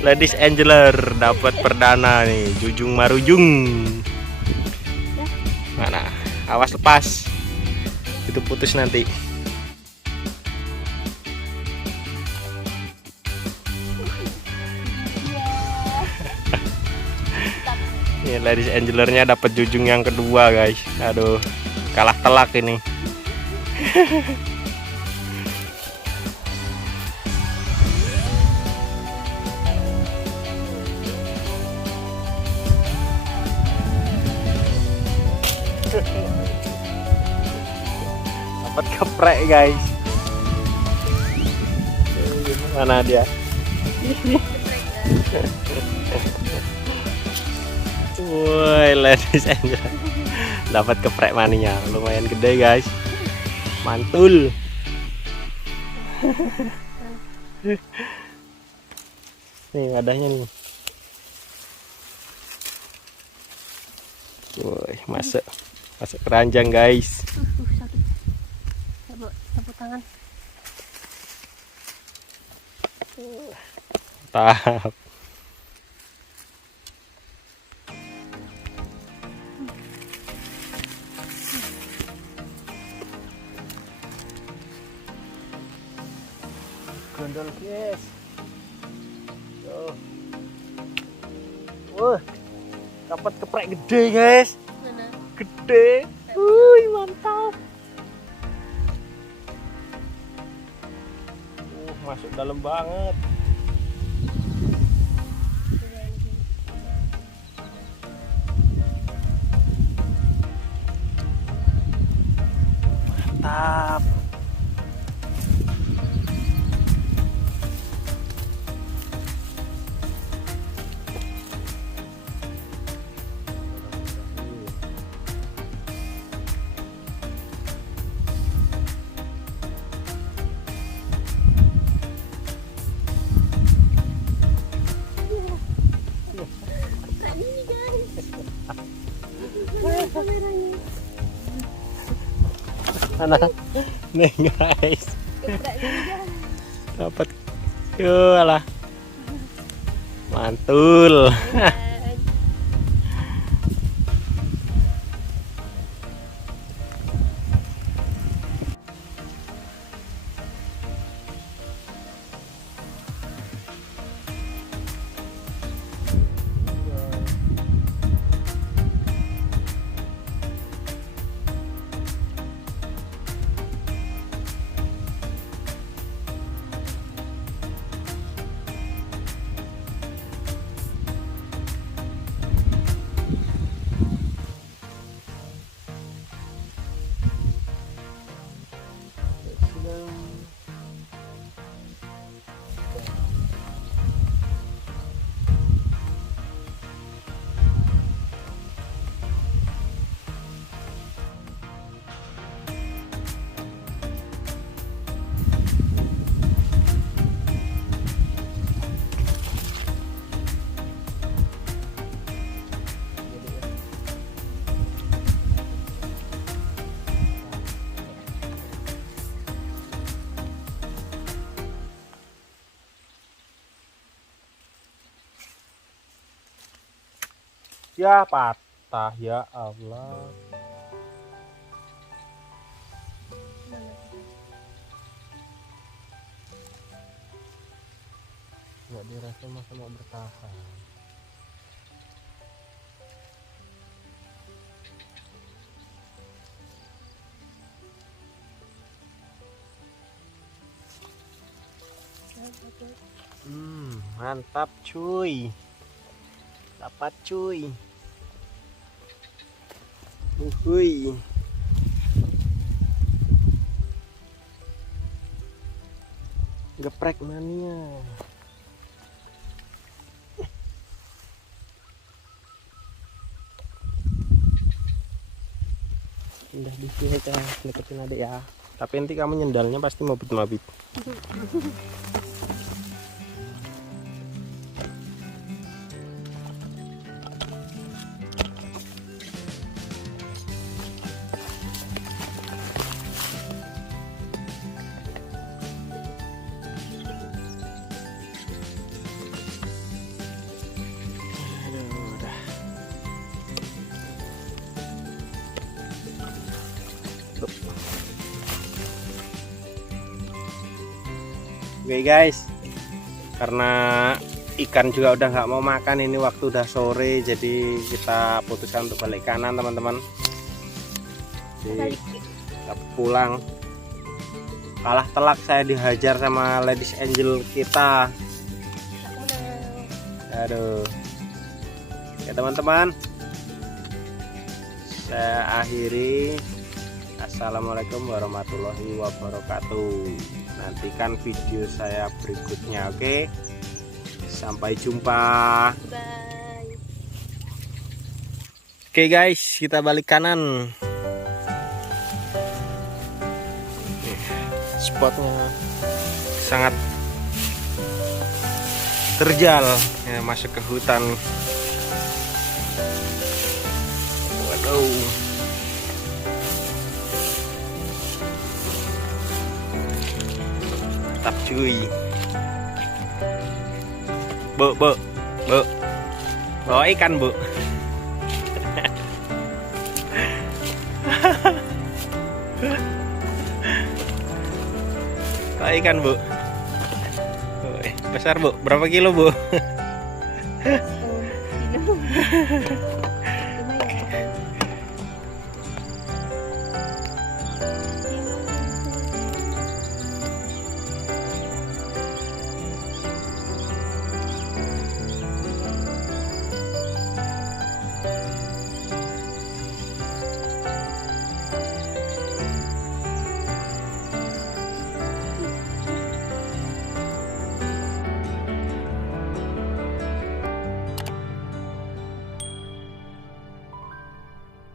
Ladies Angler dapat perdana nih, Jujung Marujung. Mana? Awas lepas. Itu putus nanti. Ini Ladies Anglernya dapat Jujung yang kedua, guys. Aduh, kalah telak ini. Dapat keprek, guys. Mana dia? Woi, Ladies Angler dapat keprek maninya, lumayan gede, guys. Mantul. Nih adanya nih. Woi, masuk keranjang, guys. Sakit. Tepuk tangan. Tahap. Gondol, guys. Tuh. Wah, dapat keprek gede, guys. Mana? Gede. Wih, mantap. Masuk dalam banget. Mantap. Mana? Nih, guys. Dapat. Yalah. Mantul. Ya patah, ya Allah. Nggak dirasa masa mau bertahan. Mantap cuy. Dapat cuy. Uhuy. Geprek mania. Udah di sini kita deketin adek ya. Tapi nanti kamu nyendalnya pasti mabit-mabit. Oke guys, karena ikan juga udah nggak mau makan, ini waktu udah sore, jadi kita putuskan untuk balik kanan teman-teman. Jadi kita pulang. Kalah telak saya dihajar sama ladies angel kita. Aduh. Ya teman-teman, saya akhiri. Assalamualaikum warahmatullahi wabarakatuh. Nantikan video saya berikutnya, oke? Sampai jumpa. Bye. Oke guys, kita balik kanan. Spotnya sangat terjal ya, masuk ke hutan. Waduh, mantap cuy. Bu bawa ikan bu. Bawa ikan bu. Besar bu, berapa kilo bu? 1 kilo.